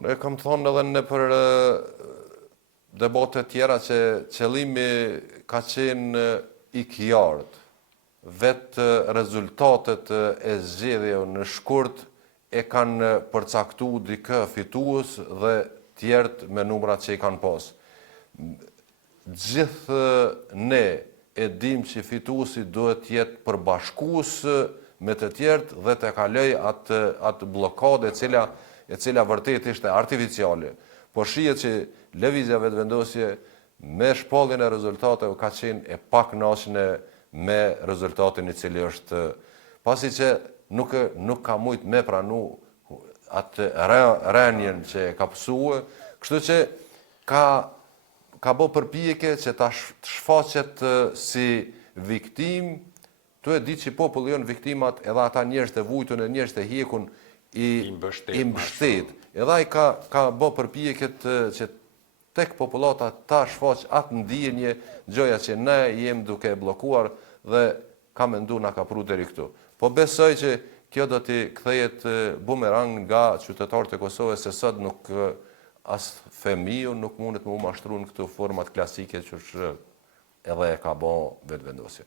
Ne kam thonë edhe në për debate tjera që qëllimi ka qenë i qartë. Vetë rezultatet e zgjedhjeve në shkurt e kanë përcaktu dikë fitues dhe tjerët me numrat që i kanë pas. Gjithë ne e dim që fituesi duhet jetë përbashkues me të tjerët dhe të kaloj atë blokadë e cila vërtet ishte artificiale. Po shihet që lëvizja vetëvendosje me shpalljen e rezultateve ka qenë e pakënaqshme me rezultatin i cili është, pasi që nuk ka mujt me pranu atë rënien që ka pësue, kështu që ka bë përpjekje që ta shfaqet si viktim. Tu e di që populli janë viktimat edhe ata njerëz të vujtun e njerëz të hjekun i mbështet. Edhe ai ka bë përpjekjet që tek popullata ta shfaq atë ndjenje, gjëja që ne jemi duke bllokuar dhe ka mendu na ka pru deri këtu. Po besoj që kjo do t'i kthehet bumerang nga qytetarët e Kosovës, se sot nuk as fëmiu nuk mundet më mashtruan këto format klasike që edhe e ka bë vetëvendosja.